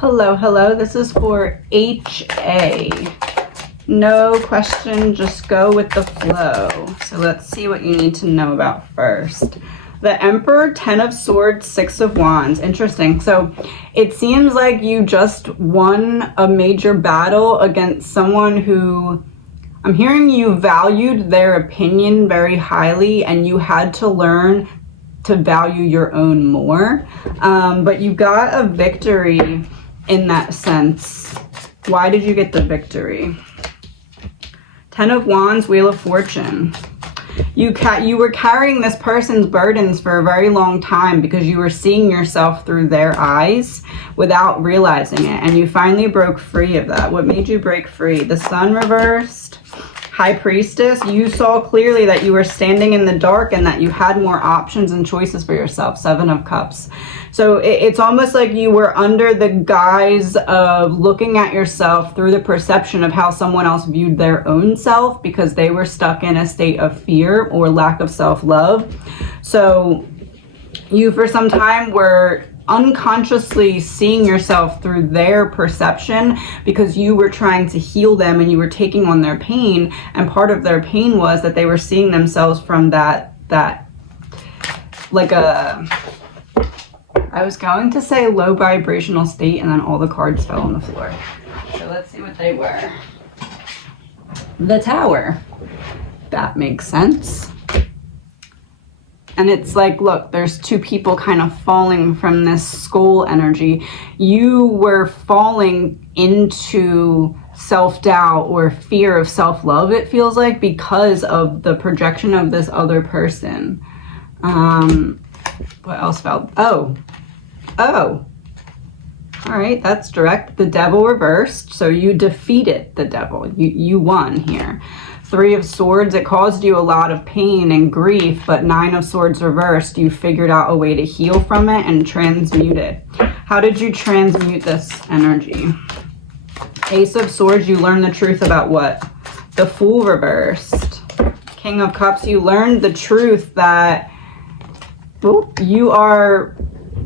Hello, hello. This is for HA. No question, just go with the flow. So let's see what you need to know about first. The Emperor, 10 of Swords, 6 of Wands. Interesting. So it seems like you just won a major battle against someone who, I'm hearing you valued their opinion very highly and you had to learn to value your own more. But you got a victory in that sense. Why did you get the victory? 10 of Wands, Wheel of Fortune. You were carrying this person's burdens for a very long time because you were seeing yourself through their eyes without realizing it. And you finally broke free of that. What made you break free? The Sun reversed. High Priestess, you saw clearly that you were standing in the dark and that you had more options and choices for yourself. 7 of Cups. So it's almost like you were under the guise of looking at yourself through the perception of how someone else viewed their own self because they were stuck in a state of fear or lack of self-love. So you for some time were unconsciously seeing yourself through their perception because you were trying to heal them and you were taking on their pain, and part of their pain was that they were seeing themselves from that like a, I was going to say low vibrational state, and then all the cards fell on the floor. So let's see what they were. The Tower. That makes sense. And it's like, look, there's two people kind of falling from this skull energy. You were falling into self-doubt or fear of self-love, it feels like, because of the projection of this other person. What else felt? Oh. All right, that's direct. The Devil reversed. So you defeated the devil. You won here. 3 of Swords, it caused you a lot of pain and grief, but 9 of Swords reversed, you figured out a way to heal from it and transmute it. How did you transmute this energy? Ace of Swords, you learned the truth about what? The Fool reversed. King of Cups, you learned the truth that you are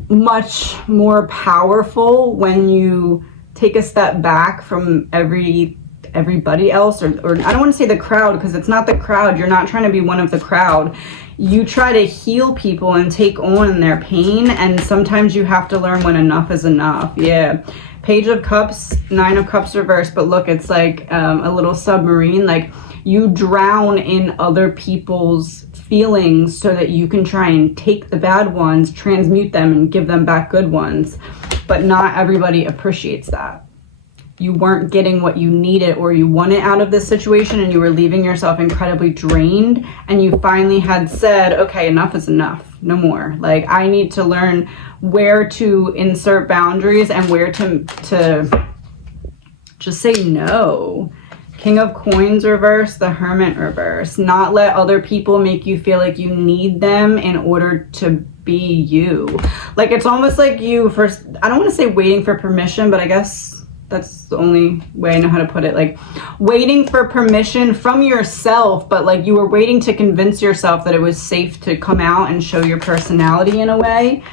much more powerful when you take a step back from everybody else, or I don't want to say the crowd, because it's not the crowd. You're not trying to be one of the crowd. You try to heal people and take on their pain, and sometimes you have to learn when enough is enough. Yeah. Page of Cups, 9 of Cups reversed, but look, it's like a little submarine. Like, you drown in other people's feelings so that you can try and take the bad ones, transmute them, and give them back good ones. But not everybody appreciates that. You weren't getting what you needed or you wanted out of this situation, and you were leaving yourself incredibly drained, and you finally had said, okay, enough is enough, no more. Like, I need to learn where to insert boundaries and where to just say no. King of Coins reverse, the Hermit reverse. Not let other people make you feel like you need them in order to be you. Like, it's almost like you first, I don't want to say waiting for permission, but I guess that's the only way I know how to put it. Like, waiting for permission from yourself, but like you were waiting to convince yourself that it was safe to come out and show your personality in a way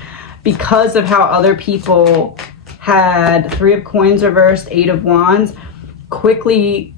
because of how other people had 3 of Coins reversed, 8 of Wands, quickly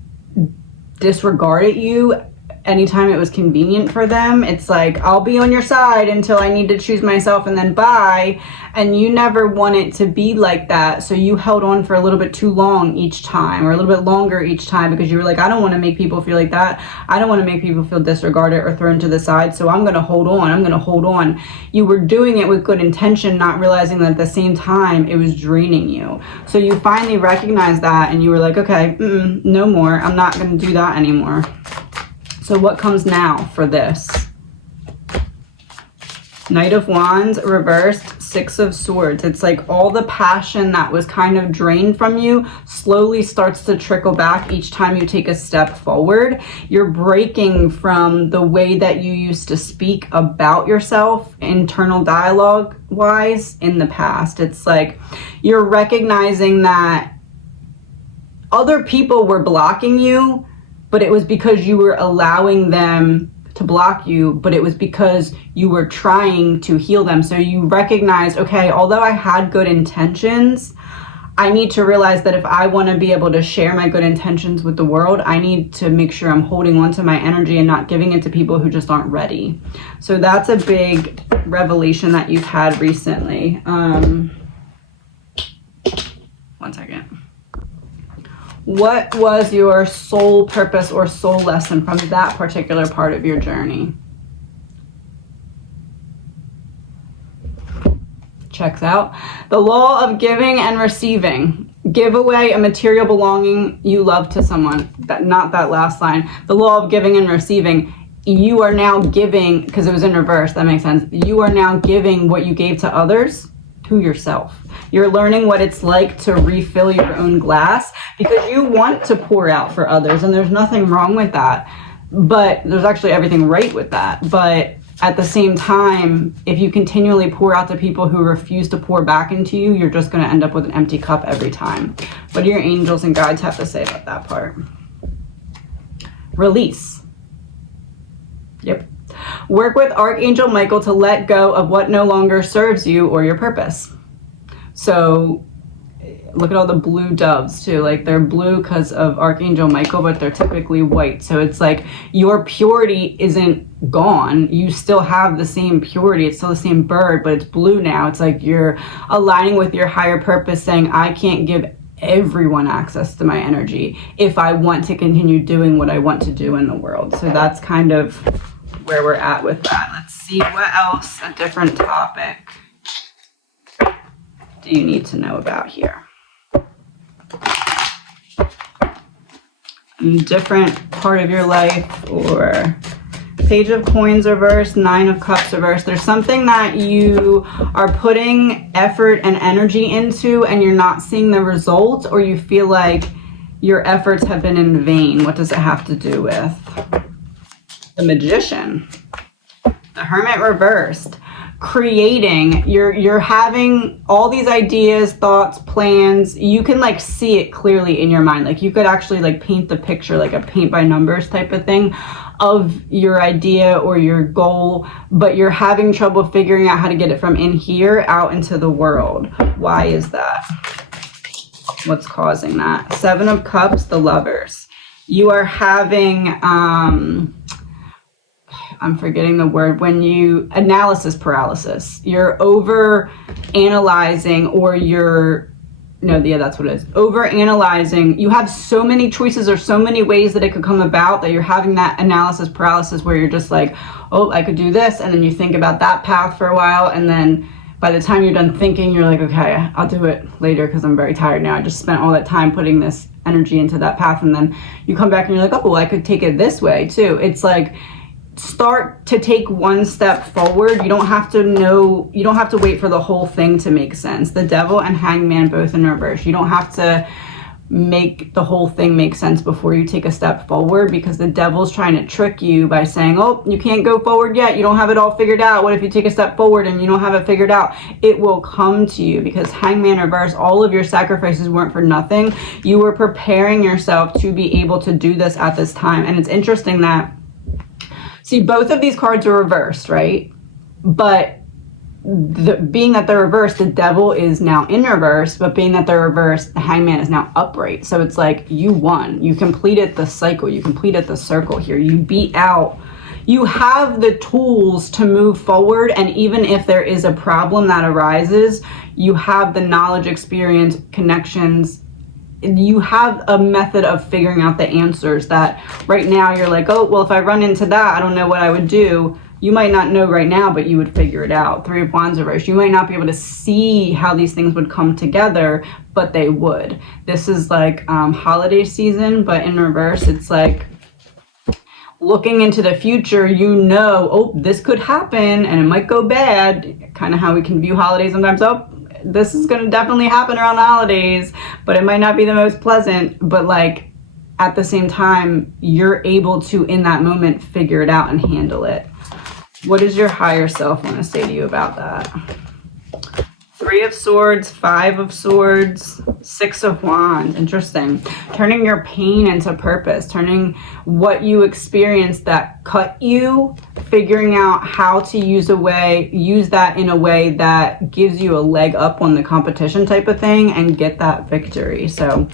disregarded you anytime it was convenient for them. It's like, I'll be on your side until I need to choose myself, and then bye. And you never want it to be like that, so you held on for a little bit too long each time, or a little bit longer each time, because you were like, I don't want to make people feel like that. I don't want to make people feel disregarded or thrown to the side, so I'm going to hold on. You were doing it with good intention, not realizing that at the same time it was draining you. So you finally recognized that, and you were like, okay, no more. I'm not going to do that anymore. So what comes now for this? Knight of Wands reversed, 6 of Swords. It's like all the passion that was kind of drained from you slowly starts to trickle back each time you take a step forward. You're breaking from the way that you used to speak about yourself, internal dialogue wise, in the past. It's like you're recognizing that other people were blocking you, but it was because you were allowing them to block you, but it was because you were trying to heal them. So you recognized, okay, although I had good intentions, I need to realize that if I want to be able to share my good intentions with the world, I need to make sure I'm holding on to my energy and not giving it to people who just aren't ready. So that's a big revelation that you've had recently. One second. What was your soul purpose or soul lesson from that particular part of your journey? Checks out. The law of giving and receiving. Give away a material belonging you love to someone. Not that last line. The law of giving and receiving. You are now giving, because it was in reverse, that makes sense. You are now giving what you gave to others to yourself. You're learning what it's like to refill your own glass, because you want to pour out for others, and there's nothing wrong with that. But there's actually everything right with that. But at the same time, if you continually pour out to people who refuse to pour back into you, you're just going to end up with an empty cup every time. What do your angels and guides have to say about that part? Release. Yep. Work with Archangel Michael to let go of what no longer serves you or your purpose. So look at all the blue doves too. Like, they're blue because of Archangel Michael, but they're typically white. So it's like your purity isn't gone. You still have the same purity. It's still the same bird, but it's blue now. It's like you're aligning with your higher purpose, saying, I can't give everyone access to my energy if I want to continue doing what I want to do in the world. So that's kind of where we're at with that. Let's see what else, a different topic, do you need to know about here? Different part of your life, or Page of Coins reversed, Nine of Cups reversed. There's something that you are putting effort and energy into and you're not seeing the results, or you feel like your efforts have been in vain. What does it have to do with? The Magician, the Hermit reversed. Creating, you're having all these ideas, thoughts, plans. You can like see it clearly in your mind. Like, you could actually like paint the picture, like a paint by numbers type of thing of your idea or your goal, but you're having trouble figuring out how to get it from in here out into the world. Why is that? What's causing that? Seven of Cups, the Lovers. You are having I'm forgetting the word, when you, analysis paralysis. You're over analyzing, or that's what it is. Over analyzing. You have so many choices or so many ways that it could come about that you're having that analysis paralysis where you're just like, oh, I could do this. And then you think about that path for a while. And then by the time you're done thinking, you're like, okay, I'll do it later because I'm very tired now. I just spent all that time putting this energy into that path. And then you come back and you're like, oh, well, I could take it this way too. It's like, start to take one step forward. You don't have to wait for the whole thing to make sense. The Devil and Hangman both in reverse. You don't have to make the whole thing make sense before you take a step forward, because the Devil's trying to trick you by saying, oh, you can't go forward yet. You don't have it all figured out. What if you take a step forward and you don't have it figured out? It will come to you, because Hangman reverse, all of your sacrifices weren't for nothing. You were preparing yourself to be able to do this at this time. And it's interesting that, see, both of these cards are reversed, right? But being that they're reversed, the Devil is now in reverse, but being that they're reversed, the Hangman is now upright. So it's like, you won. You completed the cycle. You completed the circle here. You beat out. You have the tools to move forward. And even if there is a problem that arises, you have the knowledge, experience, connections. You have a method of figuring out the answers that right now you're like, oh, well, if I run into that, I don't know what I would do. You might not know right now, but you would figure it out. Three of Wands reverse. You might not be able to see how these things would come together, but they would. This is like holiday season, but in reverse, it's like looking into the future, oh, this could happen and it might go bad. Kind of how we can view holidays sometimes. Oh, this is going to definitely happen around the holidays, but it might not be the most pleasant. But like, at the same time, you're able to, in that moment, figure it out and handle it. What does your higher self want to say to you about that? Three of Swords, Five of Swords, Six of Wands. Interesting. Turning your pain into purpose, turning what you experienced that cut you, figuring out how to use that in a way that gives you a leg up on the competition type of thing and get that victory. So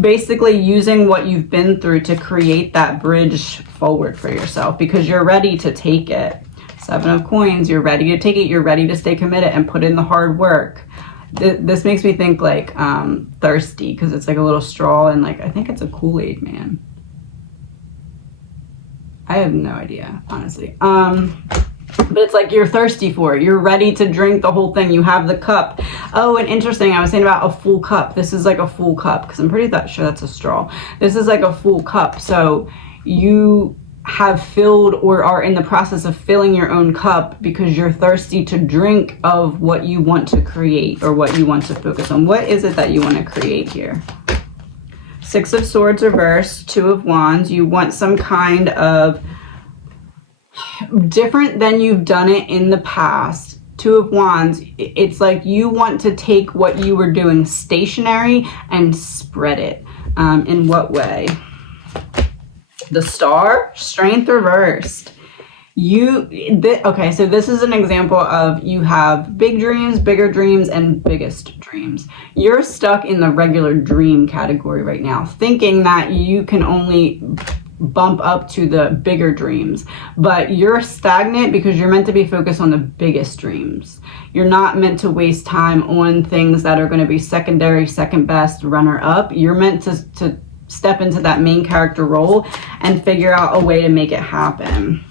basically using what you've been through to create that bridge forward for yourself because you're ready to take it. Seven of Coins, you're ready to take it, you're ready to stay committed and put in the hard work. This makes me think like thirsty because it's like a little straw and like I think it's a Kool-Aid man. I have no idea, honestly. But it's like you're thirsty for it. You're ready to drink the whole thing. You have the cup. Oh, and interesting, I was saying about a full cup. This is like a full cup because I'm pretty sure that's a straw. This is like a full cup. So you have filled or are in the process of filling your own cup because you're thirsty to drink of what you want to create or what you want to focus on. What is it that you want to create here? Six of Swords reversed, Two of Wands. You want some kind of different than you've done it in the past. Two of Wands, it's like you want to take what you were doing stationary and spread it. In what way? The Star, Strength reversed. Okay, so this is an example of you have big dreams, bigger dreams, and biggest dreams. You're stuck in the regular dream category right now, thinking that you can only bump up to the bigger dreams, but you're stagnant because you're meant to be focused on the biggest dreams. You're not meant to waste time on things that are going to be secondary, second best, runner up. You're meant to step into that main character role and figure out a way to make it happen.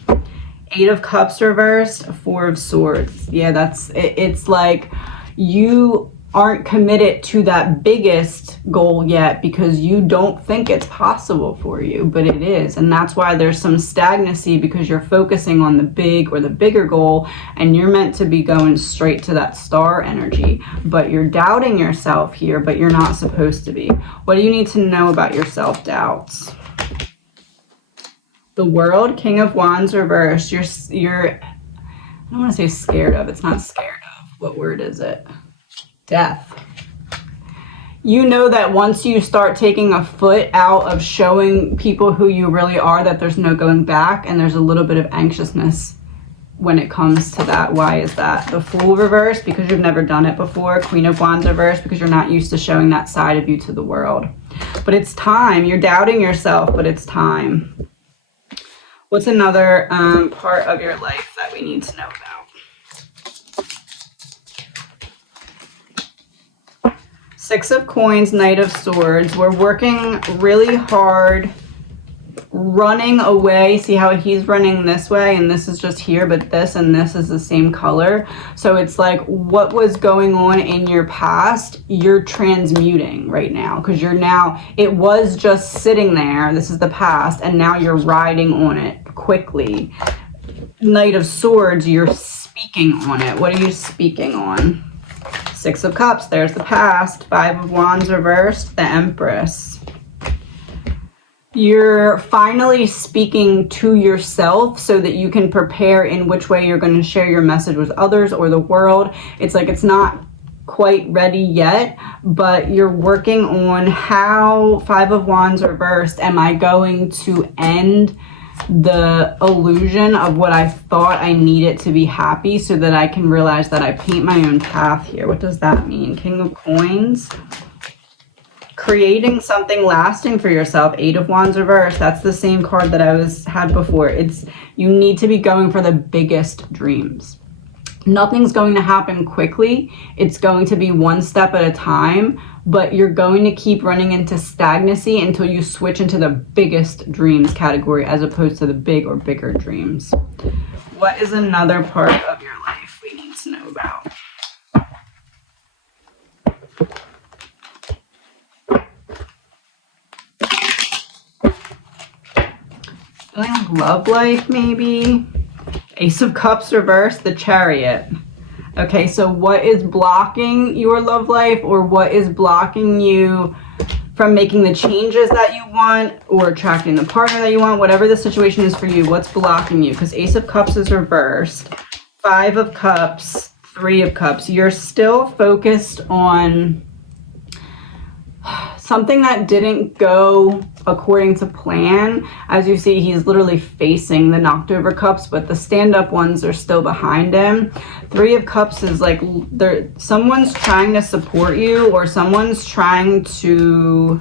Eight of Cups reversed, Four of Swords. Yeah, it's like you aren't committed to that biggest goal yet because you don't think it's possible for you, but it is. And that's why there's some stagnancy because you're focusing on the big or the bigger goal and you're meant to be going straight to that star energy, but you're doubting yourself here, but you're not supposed to be. What do you need to know about your self-doubts? The World, King of Wands reversed. You're I don't want to say scared of. It's not scared of. What word is it? Death. You know that once you start taking a foot out of showing people who you really are, that there's no going back, and there's a little bit of anxiousness when it comes to that. Why is that? The Fool reversed because you've never done it before. Queen of Wands reversed because you're not used to showing that side of you to the world. But it's time. You're doubting yourself, but it's time. What's another part of your life that we need to know about? Six of Coins, Knight of Swords. We're working really hard, running away. See how he's running this way and this is just here, but this and this is the same color. So it's like what was going on in your past, you're transmuting right now because you're now, it was just sitting there. This is the past and now you're riding on it quickly. Knight of Swords, you're speaking on it. What are you speaking on? Six of Cups, there's the past. Five of Wands reversed, the Empress. You're finally speaking to yourself so that you can prepare in which way you're going to share your message with others or the world. It's like it's not quite ready yet, but you're working on how, Five of Wands reversed, am I going to end the illusion of what I thought I needed to be happy so that I can realize that I paint my own path here. What does that mean? King of Coins. Creating something lasting for yourself. Eight of Wands reversed. That's the same card that I had before. It's you need to be going for the biggest dreams. Nothing's going to happen quickly. It's going to be one step at a time, but you're going to keep running into stagnancy until you switch into the biggest dreams category as opposed to the big or bigger dreams. What is another part of your life we need to know about? Feeling like love life, maybe? Ace of Cups reversed, the Chariot. Okay, so what is blocking your love life or what is blocking you from making the changes that you want or attracting the partner that you want? Whatever the situation is for you, what's blocking you? Because Ace of Cups is reversed. Five of Cups, Three of Cups. You're still focused on something that didn't go according to plan. As you see, he's literally facing the knocked over cups, but the stand-up ones are still behind him. Three of Cups is like someone's trying to support you, or someone's trying to...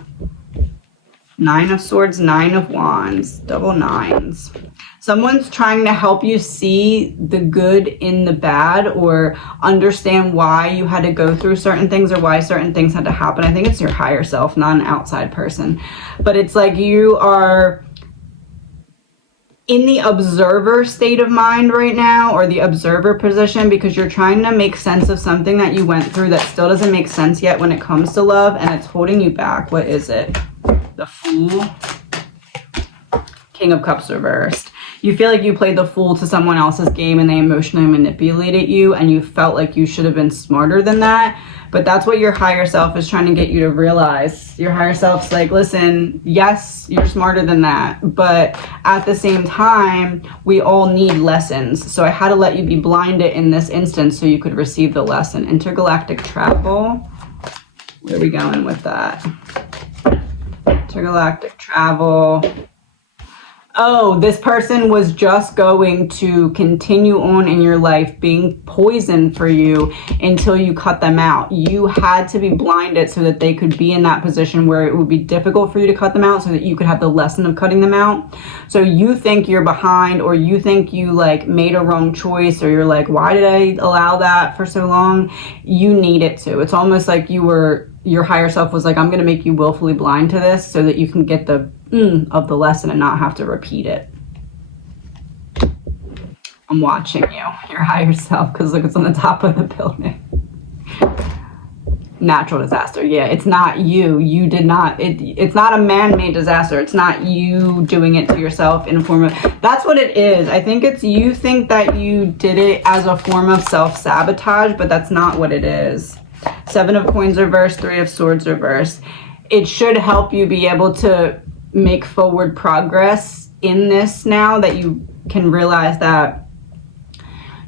Nine of Swords, Nine of Wands, double nines. Someone's trying to help you see the good in the bad, or understand why you had to go through certain things, or why certain things had to happen. I think it's your higher self, not an outside person. But it's like you are in the observer state of mind right now, or the observer position, because you're trying to make sense of something that you went through that still doesn't make sense yet when it comes to love, and it's holding you back. What is it? The Fool. King of Cups reversed. You feel like you played the fool to someone else's game and they emotionally manipulated you, and you felt like you should have been smarter than that. But that's what your higher self is trying to get you to realize. Your higher self's like, listen, yes, you're smarter than that, but at the same time, we all need lessons. So I had to let you be blinded in this instance so you could receive the lesson. Intergalactic travel. Where are we going with that? Intergalactic travel. Oh, this person was just going to continue on in your life being poison for you until you cut them out. You had to be blinded so that they could be in that position where it would be difficult for you to cut them out, so that you could have the lesson of cutting them out. So you think you're behind, or you think you like made a wrong choice, or you're like, why did I allow that for so long? You need it to. It's almost like your higher self was like, I'm going to make you willfully blind to this so that you can get the of the lesson and not have to repeat it. I'm watching you, your higher self, because look, it's on the top of the building. Natural disaster. Yeah, it's not you. You did not. It's not a man-made disaster. It's not you doing it to yourself in a form of... That's what it is. I think it's you think that you did it as a form of self-sabotage, but that's not what it is. Seven of Coins reversed, Three of Swords reversed. It should help you be able to make forward progress in this now, that you can realize that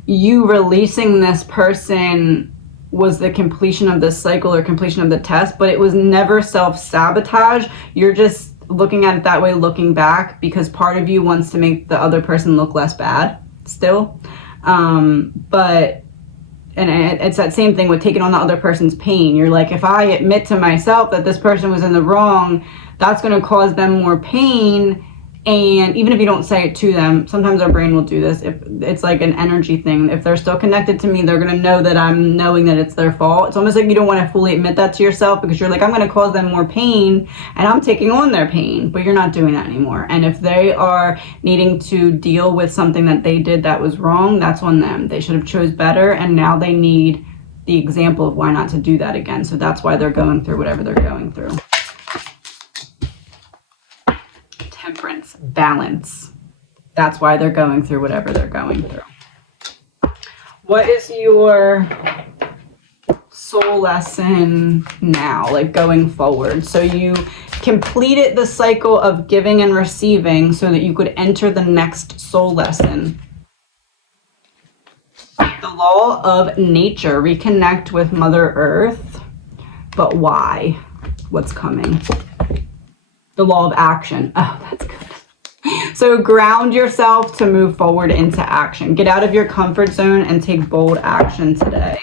you releasing this person was the completion of this cycle, or completion of the test, but it was never self-sabotage. You're just looking at it that way, looking back, because part of you wants to make the other person look less bad still. And it's that same thing with taking on the other person's pain. You're like, if I admit to myself that this person was in the wrong, that's going to cause them more pain. And even if you don't say it to them, sometimes our brain will do this. If it's like an energy thing. If they're still connected to me, they're going to know that I'm knowing that it's their fault. It's almost like you don't want to fully admit that to yourself, because you're like, I'm going to cause them more pain and I'm taking on their pain, but you're not doing that anymore. And if they are needing to deal with something that they did that was wrong, that's on them. They should have chose better, and now they need the example of why not to do that again. So that's why they're going through whatever they're going through. Temperance, balance. That's why they're going through whatever they're going through. What is your soul lesson now, like going forward? So you completed the cycle of giving and receiving so that you could enter the next soul lesson. The law of nature, reconnect with Mother Earth. But why? What's coming? The law of action. Oh, that's good. So ground yourself to move forward into action. Get out of your comfort zone and take bold action today.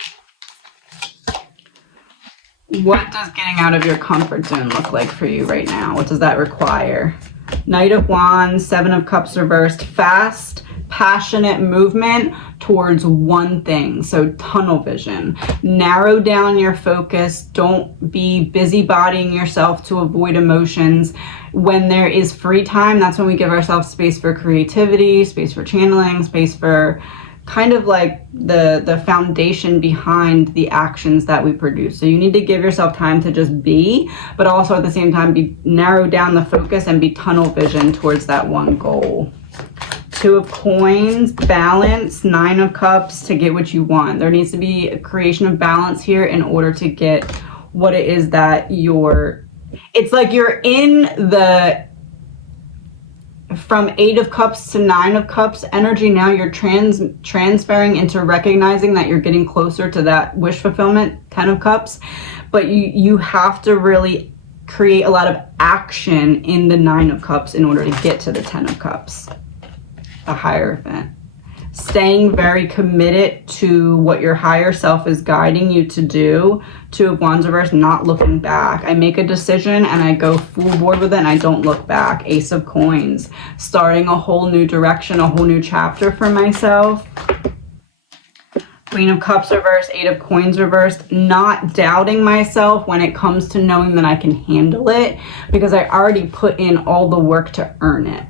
What does getting out of your comfort zone look like for you right now? What does that require? Knight of Wands, Seven of Cups reversed. Fast, passionate movement towards one thing. So tunnel vision. Narrow down your focus. Don't be busybodying yourself to avoid emotions. When there is free time, that's when we give ourselves space for creativity, space for channeling, space for kind of like the foundation behind the actions that we produce. So you need to give yourself time to just be, but also at the same time narrow down the focus and be tunnel vision towards that one goal. Two of Coins, balance, Nine of Cups to get what you want. There needs to be a creation of balance here in order to get what it is that it's like you're in from 8 of Cups to 9 of Cups energy, now you're transferring into recognizing that you're getting closer to that wish fulfillment, 10 of Cups. But you have to really create a lot of action in the 9 of Cups in order to get to the 10 of Cups, the Hierophant. Staying very committed to what your higher self is guiding you to do. 2 of Wands reversed, not looking back. I make a decision and I go full board with it and I don't look back. Ace of Coins, starting a whole new direction, a whole new chapter for myself. Queen of Cups reversed, 8 of Coins reversed, not doubting myself when it comes to knowing that I can handle it, because I already put in all the work to earn it.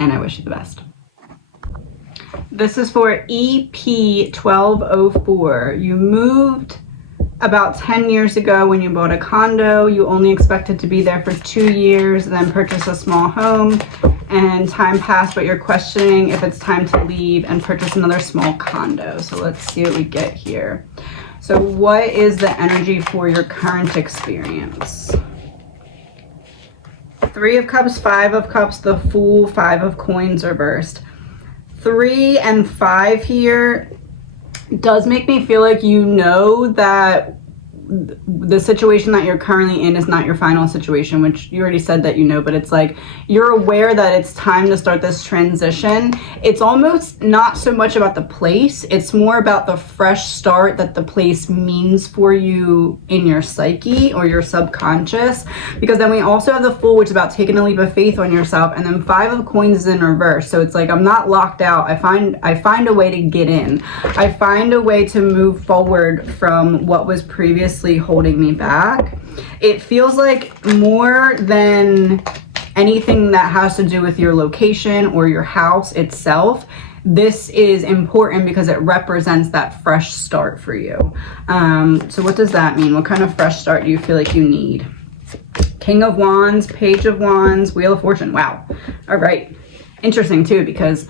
And I wish you the best. This is for EP1204. You moved about 10 years ago when you bought a condo. You only expected to be there for 2 years, then purchase a small home, and time passed, but you're questioning if it's time to leave and purchase another small condo. So let's see what we get here. So what is the energy for your current experience? 3 of Cups, 5 of Cups, the Fool, 5 of Coins reversed. 3 and 5 here does make me feel like you know that the situation that you're currently in is not your final situation, which you already said that you know, but it's like you're aware that it's time to start this transition. It's almost not so much about the place, it's more about the fresh start that the place means for you in your psyche or your subconscious. Because then we also have the Fool, which is about taking a leap of faith on yourself, and then 5 of Coins is in reverse. So it's like I'm not locked out. I find a way to get in. I find a way to move forward from what was previously holding me back. It feels like more than anything that has to do with your location or your house itself, this is important because it represents that fresh start for you. So what does that mean? What kind of fresh start do you feel like you need? King of Wands, Page of Wands, Wheel of Fortune. Wow. All right. Interesting too, because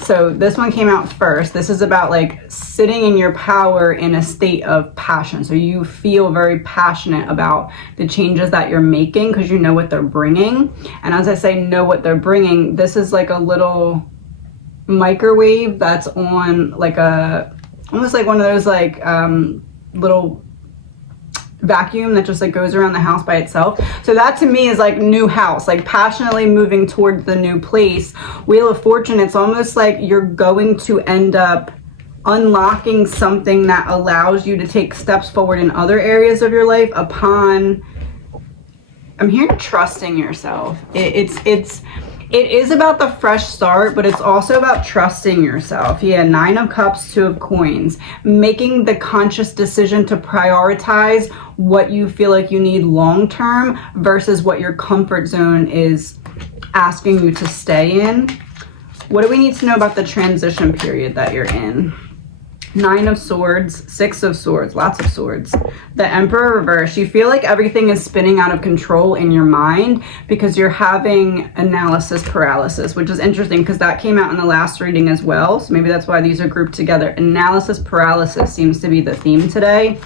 so this one came out first. This is about like sitting in your power in a state of passion. So you feel very passionate about the changes that you're making because you know what they're bringing. And as I say, know what they're bringing, this is like a little microwave that's on like a, almost like one of those like little vacuum that just like goes around the house by itself. So that to me is like new house, like passionately moving towards the new place. Wheel of Fortune, it's almost like you're going to end up unlocking something that allows you to take steps forward in other areas of your life upon, I'm hearing trusting yourself. It is about the fresh start, but it's also about trusting yourself. Yeah, 9 of Cups, 2 of Coins. Making the conscious decision to prioritize what you feel like you need long-term versus what your comfort zone is asking you to stay in. What do we need to know about the transition period that you're in? 9 of Swords, 6 of Swords, lots of swords. The Emperor reverse. You feel like everything is spinning out of control in your mind because you're having analysis paralysis, which is interesting because that came out in the last reading as well. So maybe that's why these are grouped together. Analysis paralysis seems to be the theme today.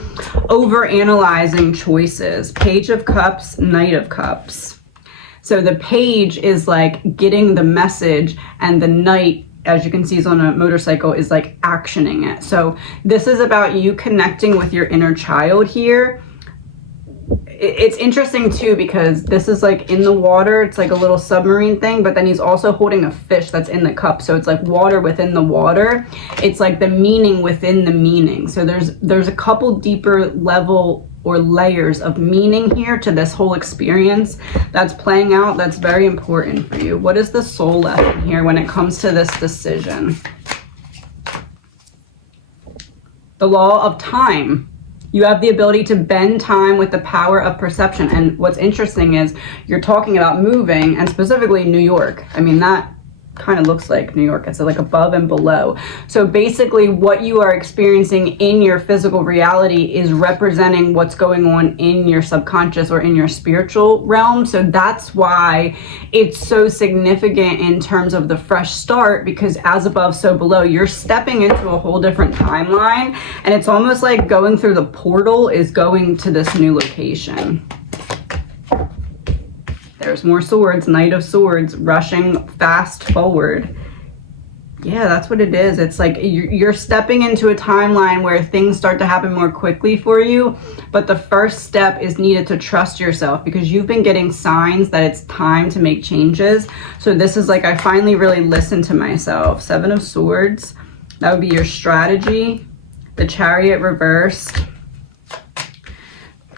Over-analyzing choices. Page of Cups, Knight of Cups. So the page is like getting the message, and the knight, as you can see, is on a motorcycle, is like actioning it. So this is about you connecting with your inner child here. It's interesting too because this is like in the water. It's like a little submarine thing, but then he's also holding a fish that's in the cup. So it's like water within the water. It's like the meaning within the meaning. So there's a couple deeper level or layers of meaning here to this whole experience that's playing out that's very important for you. What is the soul lesson here when it comes to this decision? The law of time. You have the ability to bend time with the power of perception. And what's interesting is you're talking about moving, and specifically New York. I mean, that kind of looks like New York. It's like above and below. So basically what you are experiencing in your physical reality is representing what's going on in your subconscious or in your spiritual realm. So that's why it's so significant in terms of the fresh start, because as above, so below, you're stepping into a whole different timeline. And it's almost like going through the portal is going to this new location. there's more swords, Knight of Swords, rushing fast forward. Yeah, that's what it is. It's like you're stepping into a timeline where things start to happen more quickly for you, but the first step is needed to trust yourself, because you've been getting signs that it's time to make changes. So this is like, I finally really listened to myself. 7 of Swords, that would be your strategy. The Chariot reversed.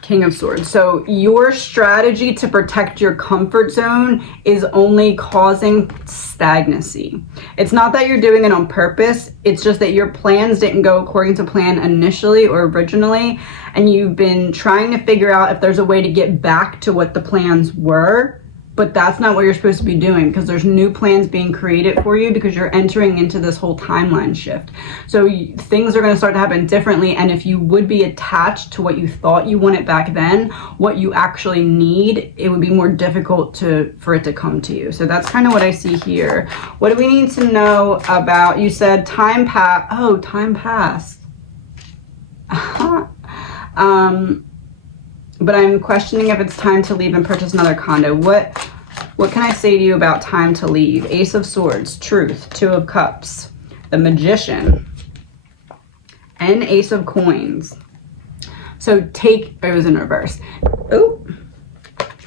King of Swords. So your strategy to protect your comfort zone is only causing stagnancy. It's not that you're doing it on purpose. It's just that your plans didn't go according to plan initially or originally, and you've been trying to figure out if there's a way to get back to what the plans were. But that's not what you're supposed to be doing, because there's new plans being created for you, because you're entering into this whole timeline shift. So things are going to start to happen differently. And if you would be attached to what you thought you wanted back then, what you actually need, it would be more difficult for it to come to you. So that's kind of what I see here. What do we need to know about, you said time passed. Oh, time passed. But I'm questioning if it's time to leave and purchase another condo. What can I say to you about time to leave? Ace of Swords, Truth, 2 of Cups, the Magician, and Ace of Coins. So it was in reverse. Oh,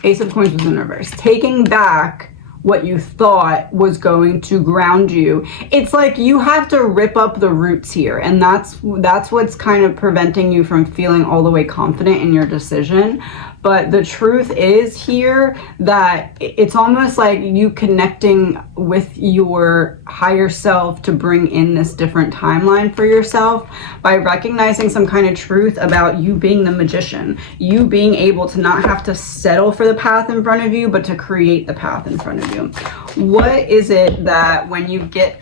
Ace of Coins was in reverse. Taking back what you thought was going to ground you. It's like you have to rip up the roots here, and that's what's kind of preventing you from feeling all the way confident in your decision. But the truth is here that it's almost like you connecting with your higher self to bring in this different timeline for yourself by recognizing some kind of truth about you being the magician, you being able to not have to settle for the path in front of you, but to create the path in front of you. What is it that when you get,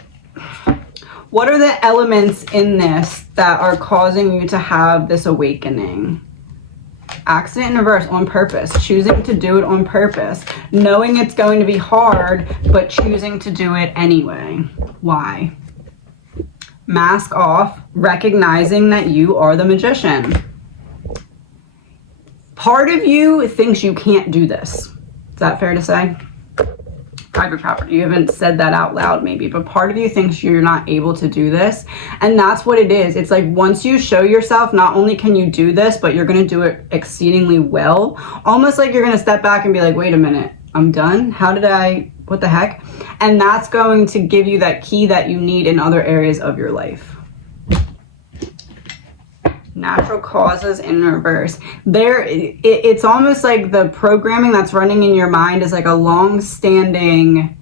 what are the elements in this that are causing you to have this awakening? Accident in reverse, on purpose, choosing to do it on purpose, knowing it's going to be hard, but choosing to do it anyway. Why? Mask off, recognizing that you are the magician. Part of you thinks you can't do this. Is that fair to say? Private property. You haven't said that out loud maybe, but part of you thinks you're not able to do this. And that's what it is. It's like once you show yourself, not only can you do this, but you're going to do it exceedingly well. Almost like you're going to step back and be like, wait a minute, I'm done? What the heck? And that's going to give you that key that you need in other areas of your life. Natural causes in reverse. It's almost like the programming that's running in your mind is like a long-standing,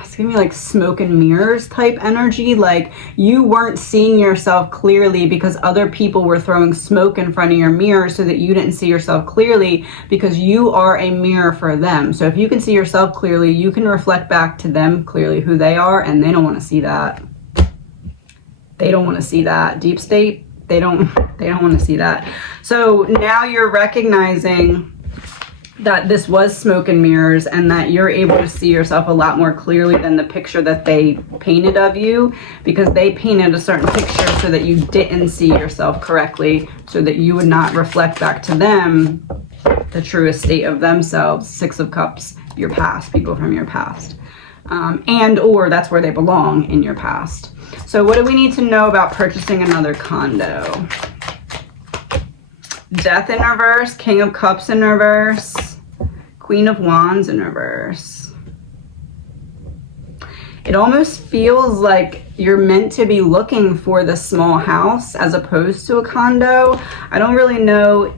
it's gonna be like smoke and mirrors type energy. Like you weren't seeing yourself clearly because other people were throwing smoke in front of your mirror so that you didn't see yourself clearly, because you are a mirror for them. So if you can see yourself clearly, you can reflect back to them clearly who they are, and they don't want to see that. They don't want to see that. Deep state, they don't want to see that. So now you're recognizing that this was smoke and mirrors, and that you're able to see yourself a lot more clearly than the picture that they painted of you, because they painted a certain picture so that you didn't see yourself correctly, so that you would not reflect back to them the truest state of themselves. 6 of Cups, your past, people from your past. And or that's where they belong, in your past. So what do we need to know about purchasing another condo? Death in reverse, King of Cups in reverse, Queen of Wands in reverse. It almost feels like you're meant to be looking for the small house as opposed to a condo. I don't really know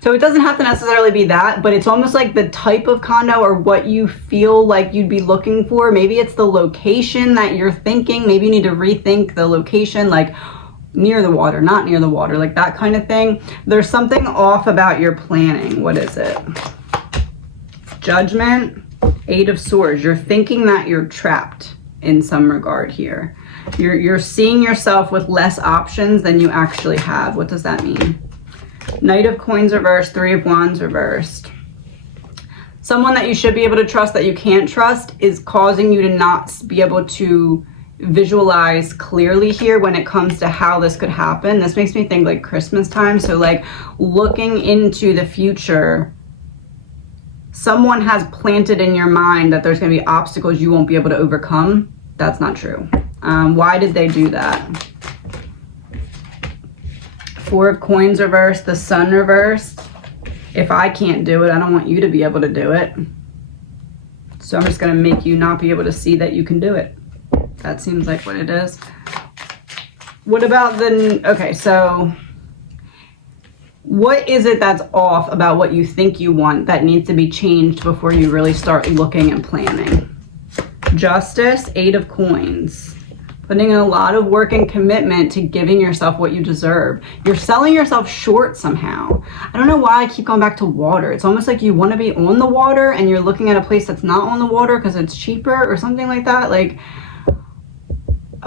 so it doesn't have to necessarily be that, but it's almost like the type of condo or what you feel like you'd be looking for. Maybe it's the location that you're thinking. Maybe you need to rethink the location, like near the water, not near the water, like that kind of thing. There's something off about your planning. What is it? Judgment, 8 of Swords. You're thinking that you're trapped in some regard here. You're seeing yourself with less options than you actually have. What does that mean? Knight of Coins reversed, 3 of Wands reversed. Someone that you should be able to trust that you can't trust is causing you to not be able to visualize clearly here when it comes to how this could happen. This makes me think like Christmas time. So like looking into the future, someone has planted in your mind that there's going to be obstacles you won't be able to overcome. That's not true. Why did they do that? Four of Coins reversed, the Sun reversed. If I can't do it, I don't want you to be able to do it. So I'm just going to make you not be able to see that you can do it. That seems like what it is. What about the, okay, so what is it that's off about what you think you want that needs to be changed before you really start looking and planning? Justice, Eight of Coins. Putting in a lot of work and commitment to giving yourself what you deserve. You're selling yourself short somehow. I don't know why I keep going back to water. It's almost like you want to be on the water and you're looking at a place that's not on the water because it's cheaper or something like that. Like,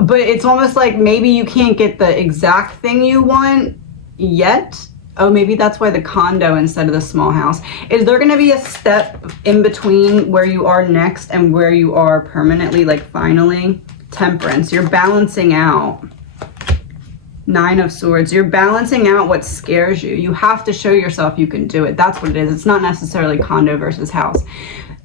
but it's almost like maybe you can't get the exact thing you want yet. Oh, maybe that's why the condo instead of the small house. Is there going to be a step in between where you are next and where you are permanently, like finally? Temperance, you're balancing out. Nine of Swords, you're balancing out what scares you. You have to show yourself you can do it. That's what it is. It's not necessarily condo versus house.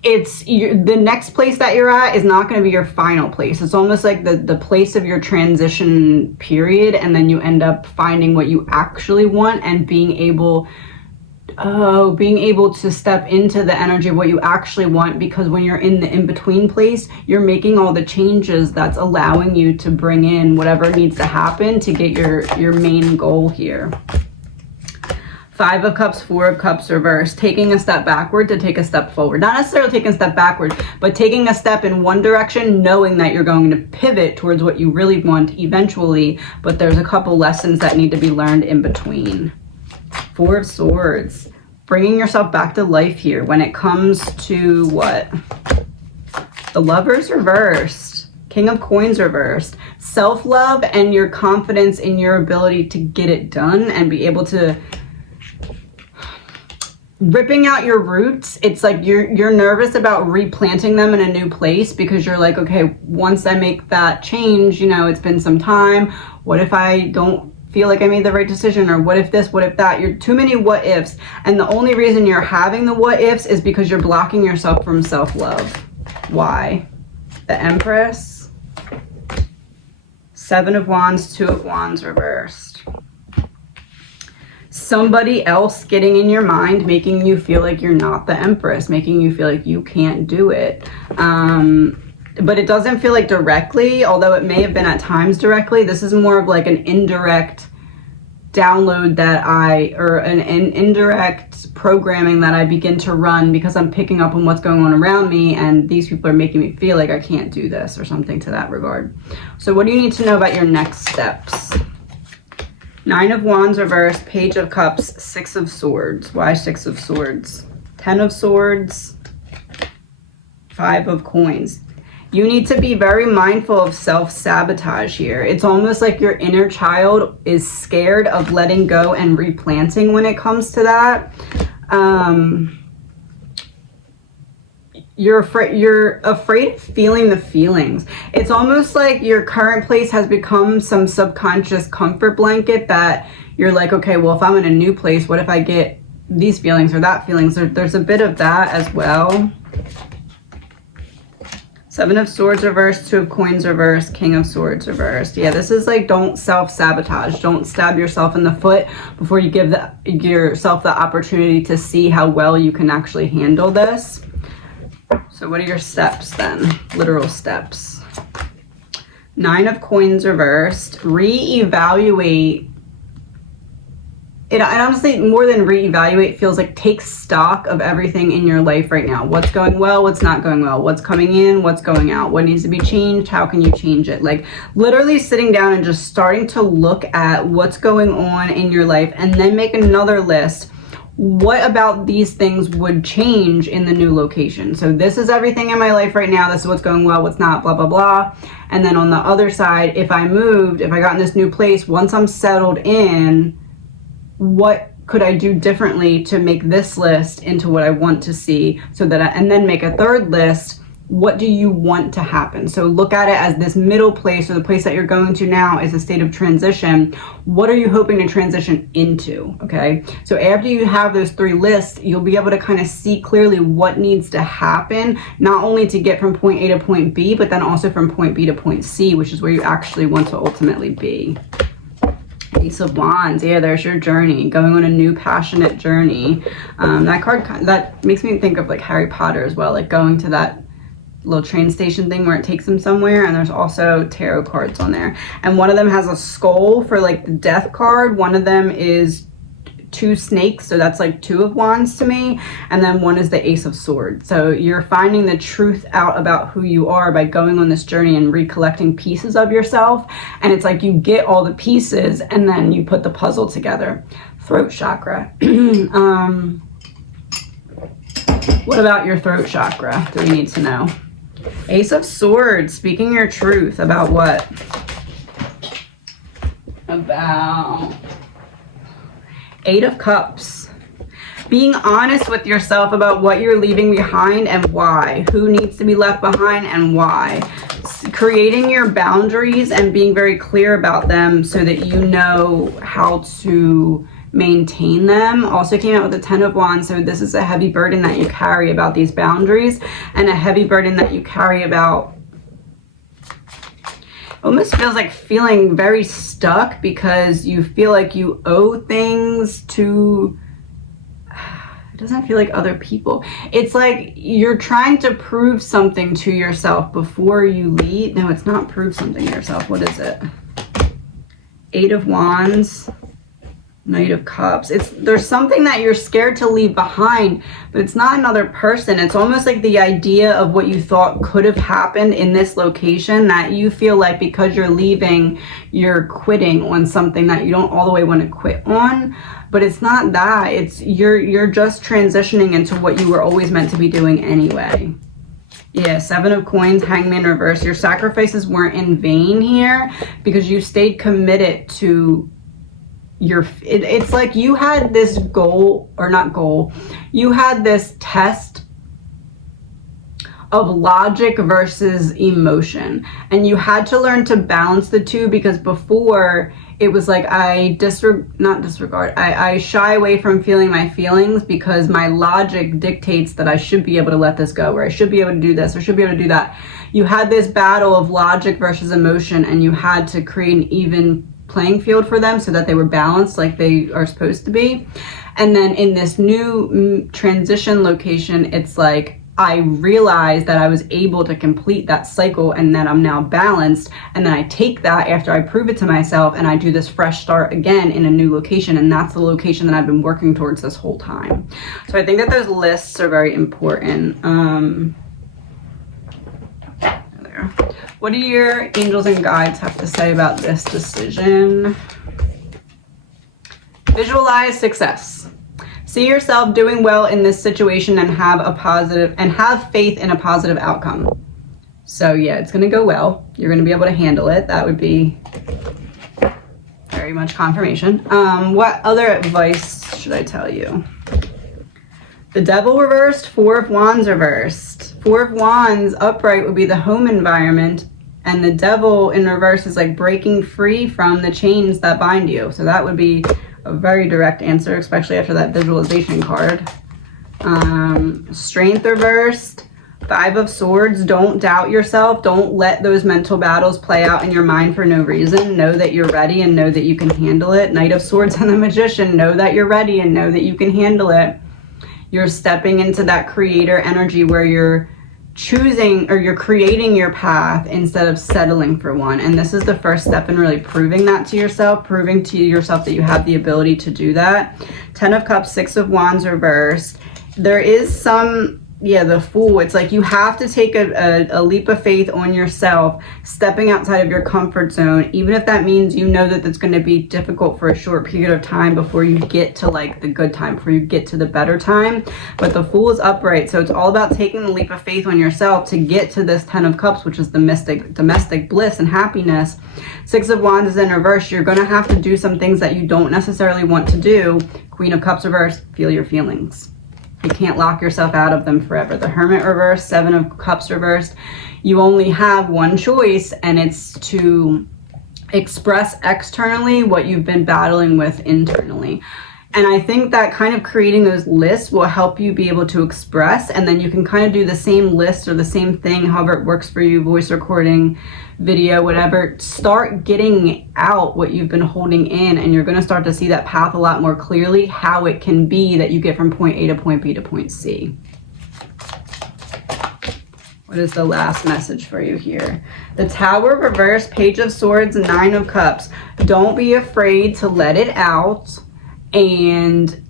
It's the next place that you're at is not going to be your final place. It's almost like the place of your transition period, and then you end up finding what you actually want and being able to step into the energy of what you actually want, because when you're in the in-between place, you're making all the changes that's allowing you to bring in whatever needs to happen to get your main goal here. Five of Cups, Four of Cups reversed. Taking a step backward to take a step forward. Not necessarily taking a step backward, but taking a step in one direction, knowing that you're going to pivot towards what you really want eventually, but there's a couple lessons that need to be learned in between. Four of Swords. Bringing yourself back to life here when it comes to what? The Lovers reversed. King of Coins reversed. Self-love and your confidence in your ability to get it done and be able to ripping out your roots. It's like you're nervous about replanting them in a new place because you're like, okay, once I make that change, you know, it's been some time. What if I don't feel like I made the right decision? Or what if this, what if that? You're too many what ifs. And the only reason you're having the what ifs is because you're blocking yourself from self-love. Why? The Empress. Seven of Wands, Two of Wands reversed. Somebody else getting in your mind, making you feel like you're not the Empress, making you feel like you can't do it. But it doesn't feel like directly, although it may have been at times directly. This is more of like an indirect download that an indirect programming that I begin to run because I'm picking up on what's going on around me, and these people are making me feel like I can't do this or something to that regard. So what do you need to know about your next steps? Nine of Wands reversed, Page of Cups, Six of Swords. Why Six of Swords? Ten of Swords, Five of Coins. You need to be very mindful of self-sabotage here. It's almost like your inner child is scared of letting go and replanting when it comes to that. You're afraid of feeling the feelings. It's almost like your current place has become some subconscious comfort blanket that you're like, okay, well, if I'm in a new place, what if I get these feelings or that feelings? There's a bit of that as well. Seven of Swords reversed, Two of Coins reversed, King of Swords reversed. Yeah, this is like, don't self-sabotage. Don't stab yourself in the foot before you give yourself the opportunity to see how well you can actually handle this. So what are your steps then? Literal steps. Nine of Coins reversed. Reevaluate. It honestly, more than reevaluate, feels like take stock of everything in your life right now. What's going well, what's not going well, what's coming in, what's going out, what needs to be changed, how can you change it? Like literally sitting down and just starting to look at what's going on in your life and then make another list. What about these things would change in the new location? So this is everything in my life right now. This is what's going well, what's not, blah, blah, blah. And then on the other side, if I moved, if I got in this new place, once I'm settled in, what could I do differently to make this list into what I want to see, so that and then make a third list what do you want to happen? So look at it as this middle place, or the place that you're going to now is a state of transition. What are you hoping to transition into? Okay, so after you have those 3 lists, you'll be able to kind of see clearly what needs to happen, not only to get from point A to point B, but then also from point B to point C, which is where you actually want to ultimately be. Ace of Wands, yeah, there's your journey, going on a new passionate journey. That card, that makes me think of like Harry Potter as well, like going to that little train station thing where it takes them somewhere. And there's also tarot cards on there, and one of them has a skull for like the death card. One of them is 2 snakes, so that's like 2 of Wands to me, and then one is the Ace of Swords. So you're finding the truth out about who you are by going on this journey and recollecting pieces of yourself, and it's like you get all the pieces and then you put the puzzle together. Throat chakra. What about your throat chakra do we need to know? Ace of Swords, speaking your truth about what? About 8 of Cups. Being honest with yourself about what you're leaving behind and why. Who needs to be left behind and why. Creating your boundaries and being very clear about them so that you know how to maintain them. Also came out with the 10 of Wands, so this is a heavy burden that you carry about these boundaries, and a heavy burden that you carry about, almost feels like feeling very stuck because you feel like you owe things to, it doesn't feel like other people. It's like you're trying to prove something to yourself before you leave. No, it's not prove something to yourself. What is it? 8 of Wands. Knight of Cups. There's something that you're scared to leave behind, but it's not another person. It's almost like the idea of what you thought could have happened in this location, that you feel like because you're leaving, you're quitting on something that you don't all the way want to quit on. But it's not that. It's you're just transitioning into what you were always meant to be doing anyway. Yeah, 7 of Coins, Hangman reverse. Your sacrifices weren't in vain here because you stayed committed to it's like you had this goal, or not goal, you had this test of logic versus emotion, and you had to learn to balance the two, because before it was like I shy away from feeling my feelings because my logic dictates that I should be able to let this go, or I should be able to do this, or should be able to do that. You had this battle of logic versus emotion, and you had to create an even playing field for them so that they were balanced like they are supposed to be. And then in this new transition location, it's like I realized that I was able to complete that cycle and that I'm now balanced, and then I take that after I prove it to myself and I do this fresh start again in a new location, and that's the location that I've been working towards this whole time. So I think that those lists are very important. What do your angels and guides have to say about this decision? Visualize success. See yourself doing well in this situation and have faith in a positive outcome. So yeah, it's going to go well. You're going to be able to handle it. That would be very much confirmation. What other advice should I tell you? The Devil reversed, 4 of Wands reversed. 4 of Wands upright would be the home environment, and the Devil in reverse is like breaking free from the chains that bind you. So that would be a very direct answer, especially after that visualization card. Strength reversed, 5 of Swords. Don't doubt yourself. Don't let those mental battles play out in your mind for no reason. Know that you're ready and know that you can handle it. Knight of Swords and the Magician. Know that you're ready and know that you can handle it. You're stepping into that creator energy where you're choosing, or you're creating your path instead of settling for one. And this is the first step in really proving that to yourself, proving to yourself that you have the ability to do that. 10 of Cups, 6 of Wands reversed. There is some, yeah, the Fool. It's like you have to take a leap of faith on yourself, stepping outside of your comfort zone, even if that means you know that it's going to be difficult for a short period of time before you get to like the good time, before you get to the better time. But the Fool is upright, so it's all about taking the leap of faith on yourself to get to this 10 of Cups, which is the domestic bliss and happiness. 6 of Wands is in reverse. You're going to have to do some things that you don't necessarily want to do. Queen of Cups reversed, feel your feelings. You can't lock yourself out of them forever. The Hermit reversed, Seven of Cups reversed. You only have one choice, and it's to express externally what you've been battling with internally. And I think that kind of creating those lists will help you be able to express, and then you can kind of do the same list or the same thing, however it works for you, voice recording, video, whatever. Start getting out what you've been holding in, and you're going to start to see that path a lot more clearly, how it can be that you get from point A to point B to point C. What is the last message for you here? The Tower reversed, Page of Swords, Nine of Cups. Don't be afraid to let it out. And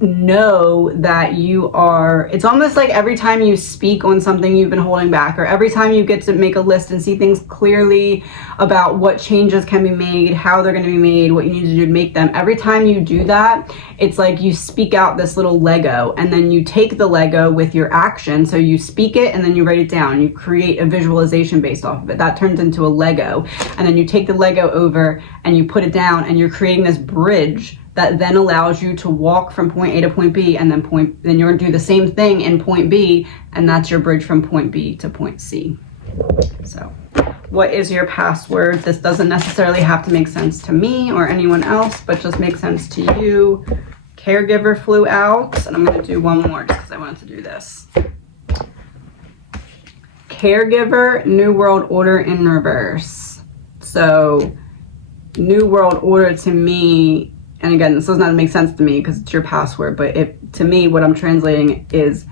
know that you are, it's almost like every time you speak on something you've been holding back, or every time you get to make a list and see things clearly about what changes can be made, how they're going to be made, what you need to do to make them, every time you do that, it's like you speak out this little Lego, and then you take the Lego with your action. So you speak it and then you write it down, you create a visualization based off of it. That turns into a Lego, and then you take the Lego over and you put it down, and you're creating this bridge that then allows you to walk from point A to point B, and then you're gonna do the same thing in point B, and that's your bridge from point B to point C. So what is your password? This doesn't necessarily have to make sense to me or anyone else, but just make sense to you. Caregiver flew out, and I'm gonna do one more just because I wanted to do this. Caregiver, New World Order in reverse. So New World Order to me, and again, this does not make sense to me because it's your password, but to me, what I'm translating is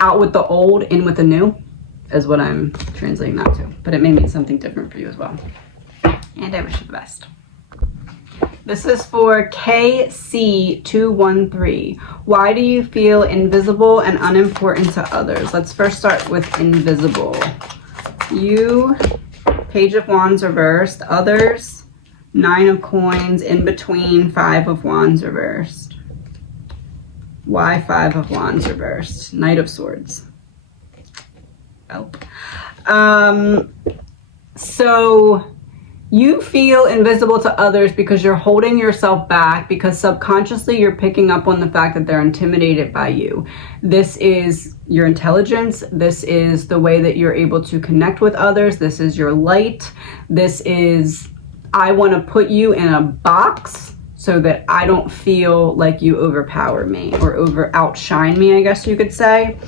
out with the old, in with the new, is what I'm translating that to. But it may mean something different for you as well. And I wish you the best. This is for KC213. Why do you feel invisible and unimportant to others? Let's first start with invisible. You, Page of Wands reversed, others, Nine of Coins, in between, Five of Wands reversed. Why Five of Wands reversed? Knight of Swords. Oh. So you feel invisible to others because you're holding yourself back, because subconsciously you're picking up on the fact that they're intimidated by you. This is your intelligence. This is the way that you're able to connect with others. This is your light. This is, I want to put you in a box so that I don't feel like you overpower me or outshine me, I guess you could say.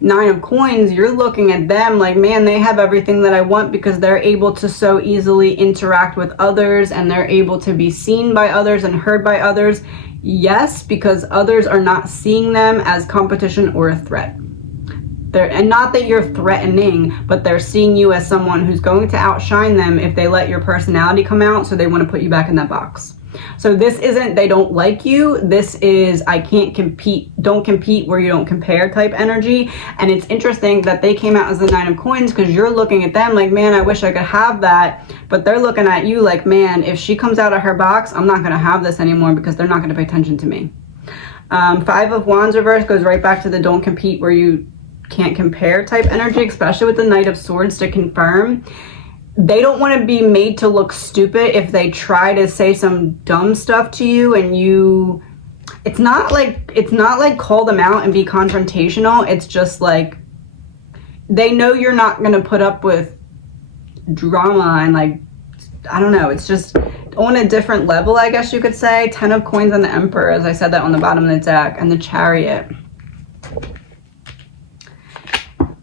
Nine of Coins, you're looking at them like, man, they have everything that I want because they're able to so easily interact with others, and they're able to be seen by others and heard by others. Yes, because others are not seeing them as competition or a threat. And not that you're threatening, but they're seeing you as someone who's going to outshine them if they let your personality come out, so they want to put you back in that box. So this isn't they don't like you, this is I can't compete, don't compete where you don't compare type energy. And it's interesting that they came out as the Nine of Coins because you're looking at them like, man, I wish I could have that. But they're looking at you like, man, if she comes out of her box, I'm not going to have this anymore because they're not going to pay attention to me. Five of Wands reverse goes right back to the don't compete where you can't compare type energy, especially with the Knight of Swords to confirm. They don't want to be made to look stupid if they try to say some dumb stuff to you, and you, it's not like call them out and be confrontational. It's just like they know you're not going to put up with drama, and like, I don't know, it's just on a different level, I guess you could say. 10 of Coins and the Emperor, as I said that on the bottom of the deck, and the Chariot.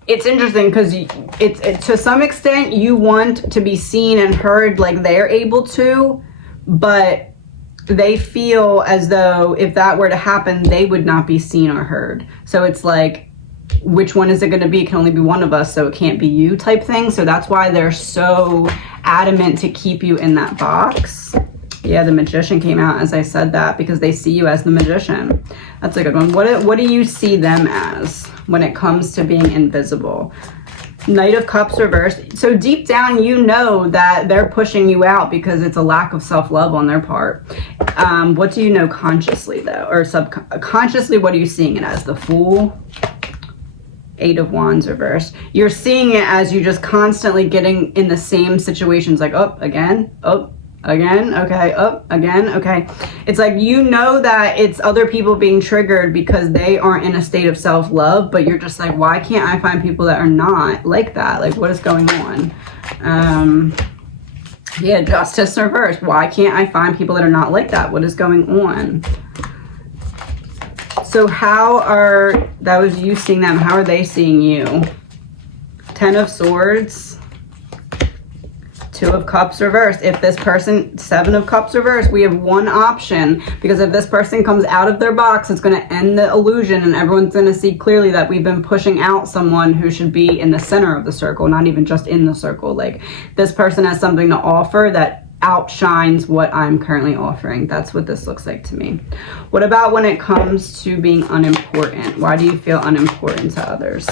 It's interesting because it's to some extent you want to be seen and heard like they're able to, but they feel as though if that were to happen, they would not be seen or heard. So it's like, which one is it going to be? It can only be one of us, so it can't be you type thing. So that's why they're so adamant to keep you in that box. Yeah, the Magician came out as I said that because they see you as the Magician. That's a good one. What do you see them as when it comes to being invisible? Knight of Cups reversed. So deep down, you know that they're pushing you out because it's a lack of self-love on their part. What do you know consciously though, or subconsciously? What are you seeing it as? The Fool. Eight of Wands reversed. You're seeing it as you just constantly getting in the same situations, like, oh, again, oh, Again, okay, up, again, okay. It's like, you know that it's other people being triggered because they aren't in a state of self-love, but you're just like, why can't I find people that are not like that? Like, what is going on? Yeah, justice reversed. Why can't I find people that are not like that? What is going on? So that was you seeing them, how are they seeing you? 10 of Swords. 2 of Cups reversed. If this person, 7 of Cups reversed, we have one option, because if this person comes out of their box, it's going to end the illusion and everyone's going to see clearly that we've been pushing out someone who should be in the center of the circle, not even just in the circle. Like, this person has something to offer that outshines what I'm currently offering. That's what this looks like to me. What about when it comes to being unimportant? Why do you feel unimportant to others?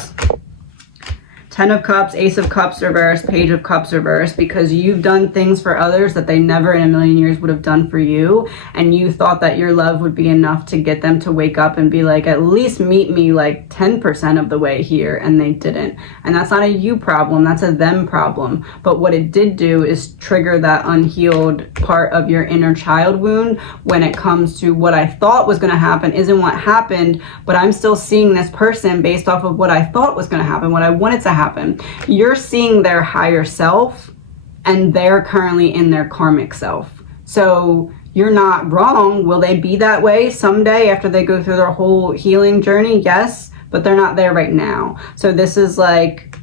10 of Cups, Ace of Cups reversed, Page of Cups reversed, because you've done things for others that they never in a million years would have done for you, and you thought that your love would be enough to get them to wake up and be like, at least meet me like 10% of the way here, and they didn't. And that's not a you problem, that's a them problem. But what it did do is trigger that unhealed part of your inner child wound when it comes to what I thought was going to happen isn't what happened, but I'm still seeing this person based off of what I thought was going to happen, what I wanted to happen. You're seeing their higher self, and they're currently in their karmic self. So you're not wrong. Will they be that way someday after they go through their whole healing journey? Yes, but they're not there right now. So this is like,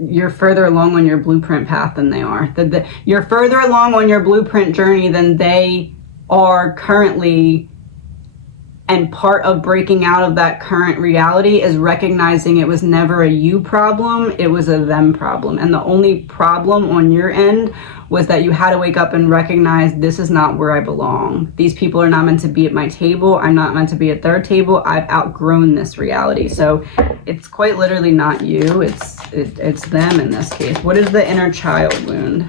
you're further along on your blueprint path than they are. You're further along on your blueprint journey than they are currently. And part of breaking out of that current reality is recognizing it was never a you problem, it was a them problem. And the only problem on your end was that you had to wake up and recognize, this is not where I belong. These people are not meant to be at my table. I'm not meant to be at their table. I've outgrown this reality. So it's quite literally not you, it's them in this case. What is the inner child wound?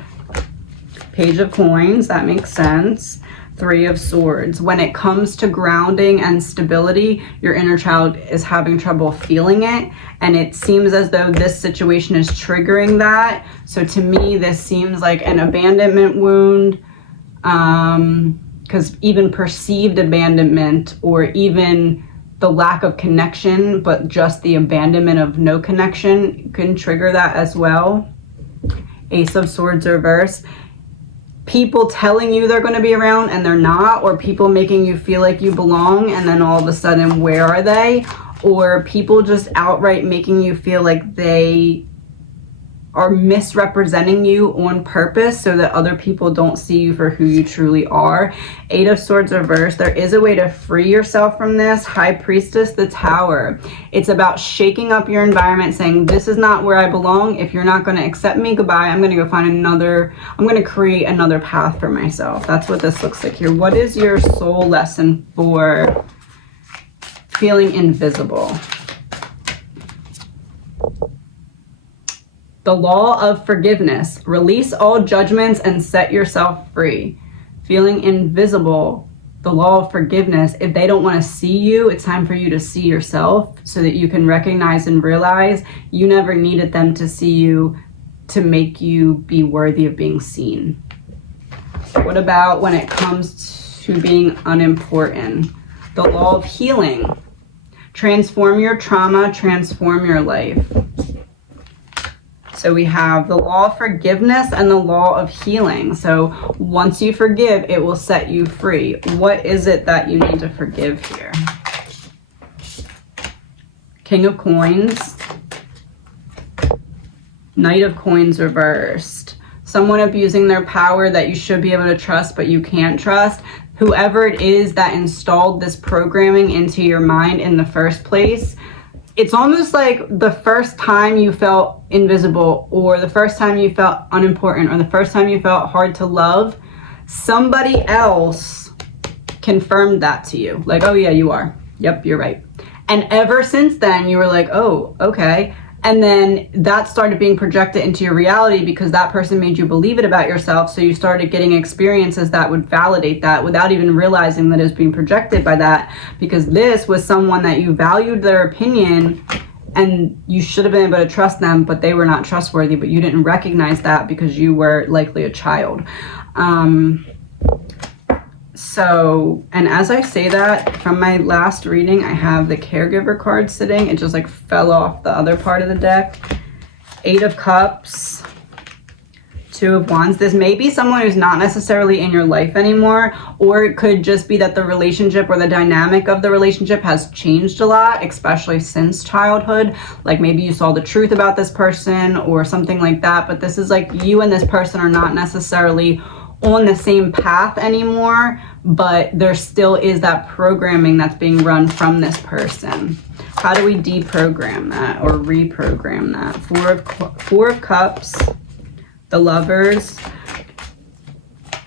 Page of Coins, that makes sense. 3 of Swords. When it comes to grounding and stability, your inner child is having trouble feeling it, and it seems as though this situation is triggering that. So to me, this seems like an abandonment wound, because even perceived abandonment, or even the lack of connection, but just the abandonment of no connection, can trigger that as well. Ace of Swords reverse. People telling you they're going to be around and they're not, or people making you feel like you belong and then all of a sudden, where are they? Or people just outright making you feel like they are misrepresenting you on purpose so that other people don't see you for who you truly are. 8 of Swords reversed. There is a way to free yourself from this. High Priestess, the Tower. It's about shaking up your environment, saying, this is not where I belong. If you're not going to accept me, goodbye. I'm going to go find another, I'm going to create another path for myself. That's what this looks like here. What is your soul lesson for feeling invisible? The law of forgiveness. Release all judgments and set yourself free. Feeling invisible. The law of forgiveness. If they don't want to see you, it's time for you to see yourself so that you can recognize and realize you never needed them to see you to make you be worthy of being seen. What about when it comes to being unimportant? The law of healing. Transform your trauma, transform your life. So we have the law of forgiveness and the law of healing. So once you forgive, it will set you free. What is it that you need to forgive here? King of Coins. Knight of Coins reversed. Someone abusing their power that you should be able to trust, but you can't trust. Whoever it is that installed this programming into your mind in the first place, it's almost like the first time you felt invisible, or the first time you felt unimportant, or the first time you felt hard to love, somebody else confirmed that to you. Like, oh yeah, you are. Yep, you're right. And ever since then, you were like, oh, okay. And then that started being projected into your reality because that person made you believe it about yourself. So you started getting experiences that would validate that without even realizing that it was being projected by that, because this was someone that you valued their opinion and you should have been able to trust them, but they were not trustworthy, but you didn't recognize that because you were likely a child. So, and as I say that, from my last reading, I have the caregiver card sitting. It just like fell off the other part of the deck. 8 of Cups, 2 of Wands. This may be someone who's not necessarily in your life anymore, or it could just be that the relationship or the dynamic of the relationship has changed a lot, especially since childhood. Like maybe you saw the truth about this person or something like that, but this is like you and this person are not necessarily on the same path anymore, but there still is that programming that's being run from this person. How do we deprogram that or reprogram that? 4 of Cups, the Lovers,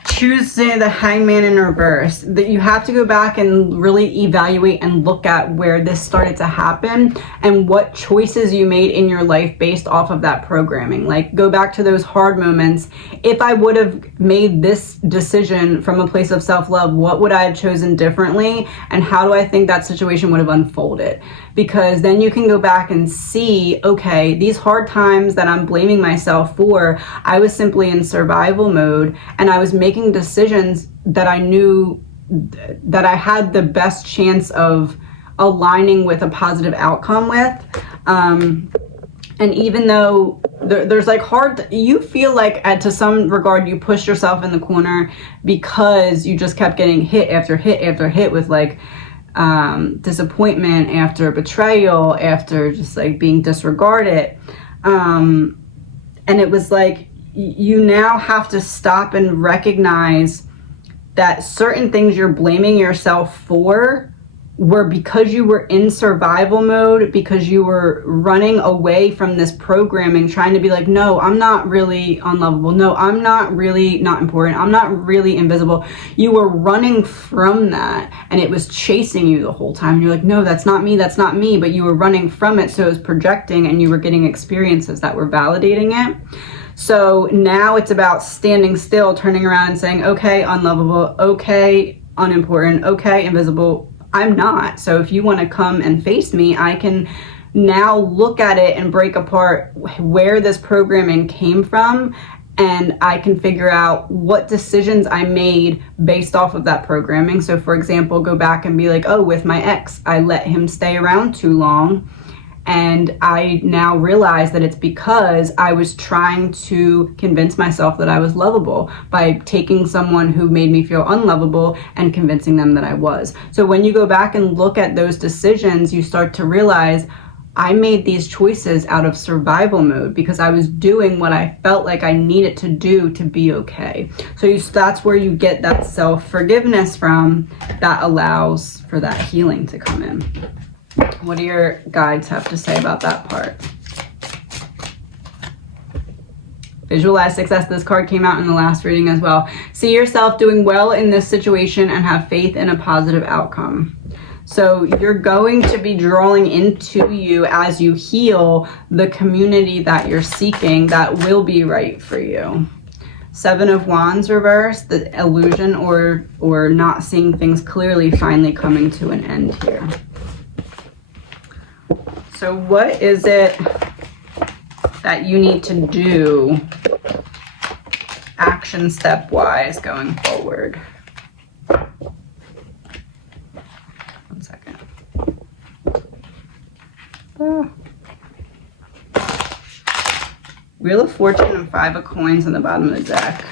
choosing the Hangman in reverse. That you have to go back and really evaluate and look at where this started to happen and what choices you made in your life based off of that programming. Like go back to those hard moments. If I would have made this decision from a place of self-love, what would I have chosen differently? And how do I think that situation would have unfolded? Because then you can go back and see, okay, these hard times that I'm blaming myself for, I was simply in survival mode and I was making decisions that I knew that I had the best chance of aligning with a positive outcome with. And even though there's like you feel like to some regard you pushed yourself in the corner because you just kept getting hit after hit after hit with like disappointment after betrayal, after just like being disregarded. And it was like, you now have to stop and recognize that certain things you're blaming yourself for were because you were in survival mode, because you were running away from this programming, trying to be like, no, I'm not really unlovable. No, I'm not really not important. I'm not really invisible. You were running from that and it was chasing you the whole time. You're like, no, that's not me. That's not me. But you were running from it. So it was projecting and you were getting experiences that were validating it. So now it's about standing still, turning around and saying, okay, unlovable, okay, unimportant, okay, invisible, I'm not. So if you want to come and face me, I can now look at it and break apart where this programming came from, and I can figure out what decisions I made based off of that programming. So for example, go back and be like, oh, with my ex, I let him stay around too long. And I now realize that it's because I was trying to convince myself that I was lovable by taking someone who made me feel unlovable and convincing them that I was. So when you go back and look at those decisions, you start to realize I made these choices out of survival mode because I was doing what I felt like I needed to do to be okay. So that's where you get that self-forgiveness from that allows for that healing to come in. What do your guides have to say about that part? Visualize success. This card came out in the last reading as well. See yourself doing well in this situation and have faith in a positive outcome. So you're going to be drawing into you as you heal the community that you're seeking that will be right for you. 7 of Wands reverse, the illusion or not seeing things clearly finally coming to an end here. So what is it that you need to do action step-wise going forward? 1 second. Wheel of Fortune and 5 of Coins on the bottom of the deck.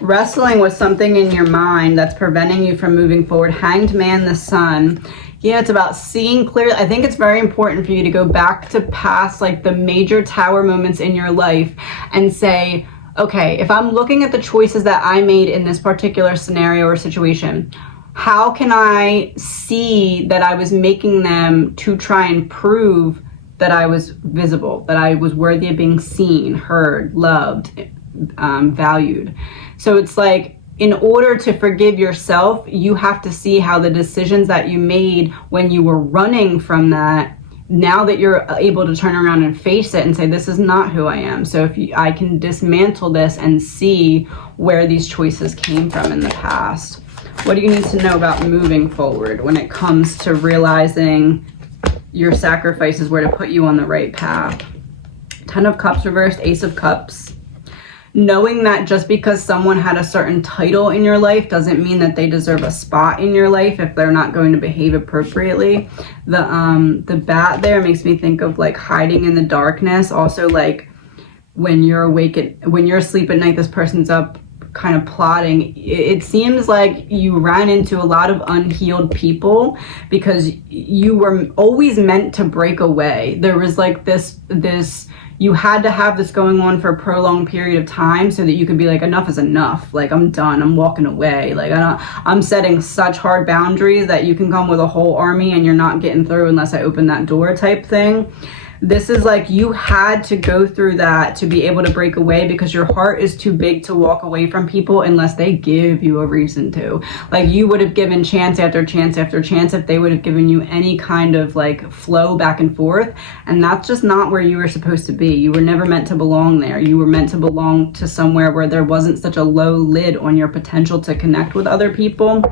Wrestling with something in your mind that's preventing you from moving forward. Hanged Man, the Sun. Yeah, it's about seeing clearly. I think it's very important for you to go back to past, like the major tower moments in your life and say, okay, if I'm looking at the choices that I made in this particular scenario or situation, how can I see that I was making them to try and prove that I was visible, that I was worthy of being seen, heard, loved, valued? So it's like, in order to forgive yourself, you have to see how the decisions that you made when you were running from that, now that you're able to turn around and face it and say, this is not who I am. So I can dismantle this and see where these choices came from in the past. What do you need to know about moving forward when it comes to realizing your sacrifices were to put you on the right path. 10 of Cups reversed, Ace of Cups. Knowing that just because someone had a certain title in your life doesn't mean that they deserve a spot in your life if they're not going to behave appropriately. The bat there makes me think of like hiding in the darkness. Also, like when you're awake, when you're asleep at night, this person's up kind of plotting. It seems like you ran into a lot of unhealed people because you were always meant to break away. There was like this you had to have this going on for a prolonged period of time so that you could be like, enough is enough. Like, I'm done. I'm walking away. Like, I'm setting such hard boundaries that you can come with a whole army and you're not getting through unless I open that door type thing. This is like you had to go through that to be able to break away because your heart is too big to walk away from people unless they give you a reason to. Like, you would have given chance after chance after chance if they would have given you any kind of like flow back and forth. And that's just not where you were supposed to be. You were never meant to belong there. You were meant to belong to somewhere where there wasn't such a low lid on your potential to connect with other people.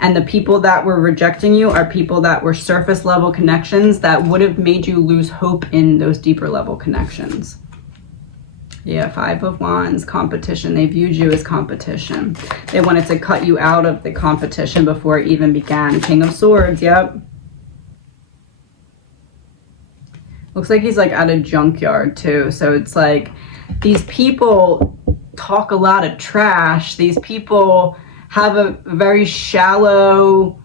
And the people that were rejecting you are people that were surface level connections that would have made you lose hope in those deeper level connections. Yeah, 5 of Wands, competition. They viewed you as competition. They wanted to cut you out of the competition before it even began. King of Swords, yep. Looks like he's like at a junkyard too. So it's like these people talk a lot of trash. These people have a very shallow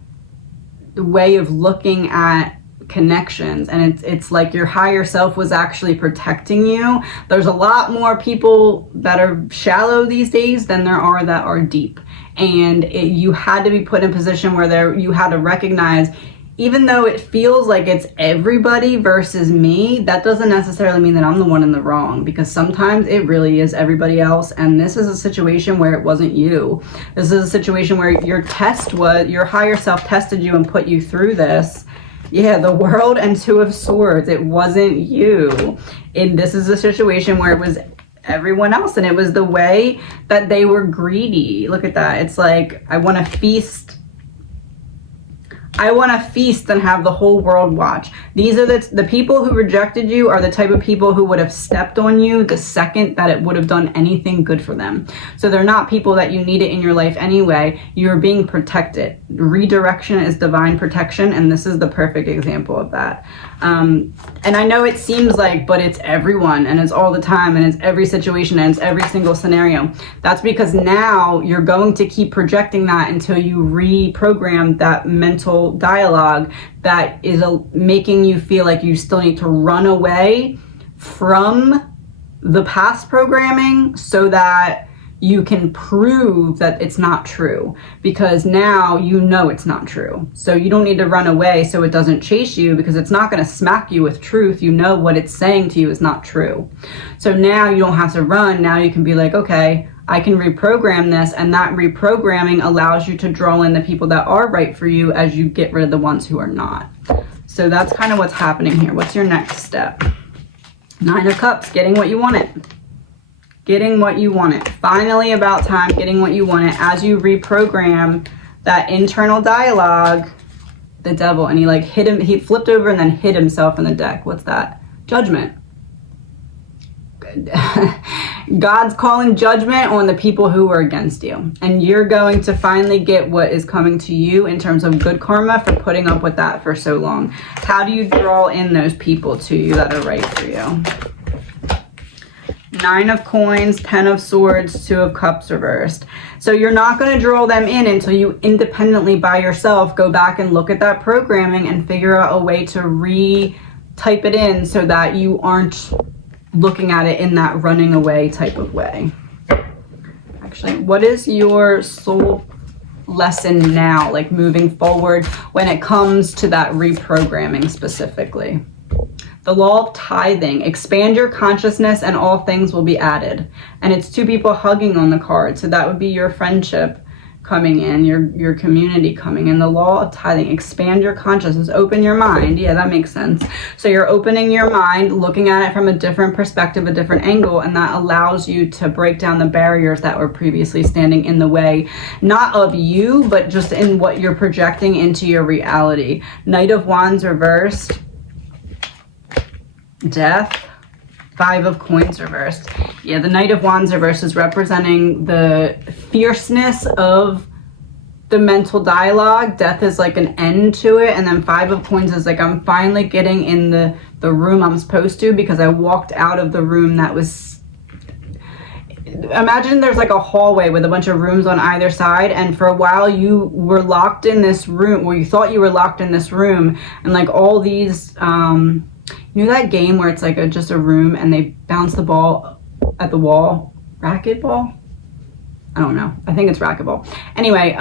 way of looking at connections, and it's like your higher self was actually protecting you. There's a lot more people that are shallow these days than there are that are deep, and you had to be put in a position where you had to recognize, even though it feels like it's everybody versus me, that doesn't necessarily mean that I'm the one in the wrong, because sometimes it really is everybody else. And this is a situation where it wasn't you. This is a situation where your higher self tested you and put you through this. Yeah, the World and 2 of Swords. It wasn't you. And this is a situation where it was everyone else, and it was the way that they were greedy. Look at that. It's like, I want to feast and have the whole world watch. These are the people who rejected you are the type of people who would have stepped on you the second that it would have done anything good for them. So they're not people that you needed in your life anyway. You're being protected. Redirection is divine protection, and this is the perfect example of that. And I know it seems like, but it's everyone, and it's all the time, and it's every situation, and it's every single scenario. That's because now you're going to keep projecting that until you reprogram that mental dialogue that is making you feel like you still need to run away from the past programming so that you can prove that it's not true, because now you know it's not true. So you don't need to run away so it doesn't chase you, because it's not going to smack you with truth. You know what it's saying to you is not true. So now you don't have to run. Now you can be like, okay, I can reprogram this, and that reprogramming allows you to draw in the people that are right for you as you get rid of the ones who are not. So that's kind of what's happening here. What's your next step? 9 of Cups, getting what you wanted. Getting what you wanted. Finally about time, getting what you wanted as you reprogram that internal dialogue. The Devil, and he flipped over and then hit himself in the deck. What's that? Judgment. God's calling judgment on the people who are against you, and you're going to finally get what is coming to you in terms of good karma for putting up with that for so long. How do you draw in those people to you that are right for you? 9 of Coins, 10 of Swords, 2 of Cups reversed. So you're not going to draw them in until you independently by yourself go back and look at that programming and figure out a way to re-type it in so that you aren't looking at it in that running away type of way. Actually, what is your soul lesson now, like moving forward when it comes to that reprogramming specifically? The law of tithing. Expand your consciousness and all things will be added. And it's 2 people hugging on the card. So that would be your friendship coming in, your community coming in. The law of tithing. Expand your consciousness. Open your mind. Yeah, that makes sense. So you're opening your mind, looking at it from a different perspective, a different angle, and that allows you to break down the barriers that were previously standing in the way, not of you, but just in what you're projecting into your reality. Knight of Wands reversed. Death. 5 of Coins reversed. Yeah, the Knight of Wands reversed is representing the fierceness of the mental dialogue. Death is like an end to it, and then 5 of Coins is like, I'm finally getting in the room I'm supposed to, because I walked out of the room that was... Imagine there's like a hallway with a bunch of rooms on either side, and for a while you were locked in this room, or you thought you were locked in this room, and like all these... you know that game where it's like just a room and they bounce the ball at the wall? Racquetball? I don't know. I think it's racquetball. Anyway,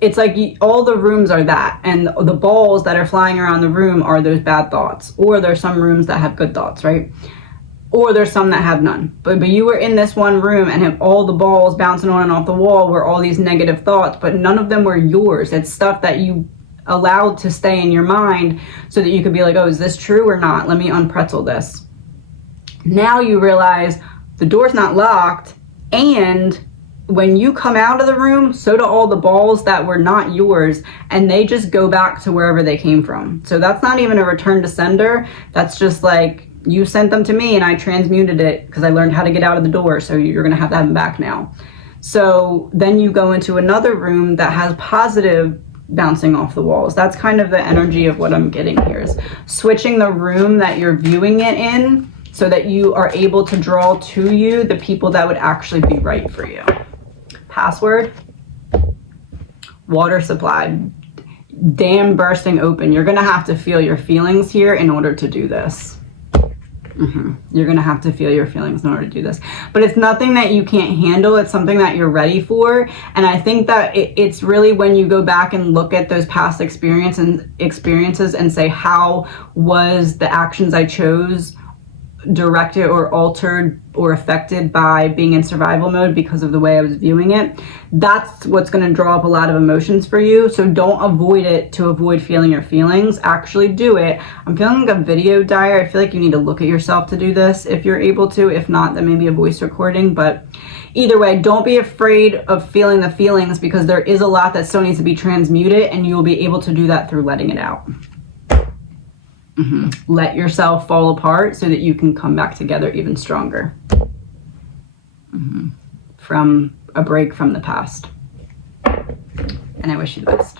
it's like all the rooms are that, and the balls that are flying around the room are those bad thoughts. Or there's some rooms that have good thoughts, right? Or there's some that have none. But you were in this one room and have all the balls bouncing on and off the wall were all these negative thoughts, but none of them were yours. It's stuff that you allowed to stay in your mind so that you could be like, oh, is this true or not? Let me unpretzel this. Now you realize the door's not locked, and when you come out of the room, so do all the balls that were not yours, and they just go back to wherever they came from. So that's not even a return to sender. That's just like, you sent them to me and I transmuted it because I learned how to get out of the door, so you're gonna have to have them back now. So then you go into another room that has positive bouncing off the walls. That's kind of the energy of what I'm getting here, is switching the room that you're viewing it in so that you are able to draw to you the people that would actually be right for you. Password. Water supply. Dam bursting open. You're gonna have to feel your feelings here in order to do this. You're gonna have to feel your feelings in order to do this, but it's nothing that you can't handle. It's something that you're ready for, and I think that it's really when you go back and look at those past experiences and say, how was the actions I chose directed or altered or affected by being in survival mode because of the way I was viewing it. That's what's going to draw up a lot of emotions for you. So don't avoid it to avoid feeling your feelings. Actually do it. I'm feeling like a video diary. I feel like you need to look at yourself to do this if you're able to. If not, then maybe a voice recording. But either way, don't be afraid of feeling the feelings, because there is a lot that still needs to be transmuted, and you will be able to do that through letting it out. Let yourself fall apart so that you can come back together even stronger from a break from the past. And I wish you the best.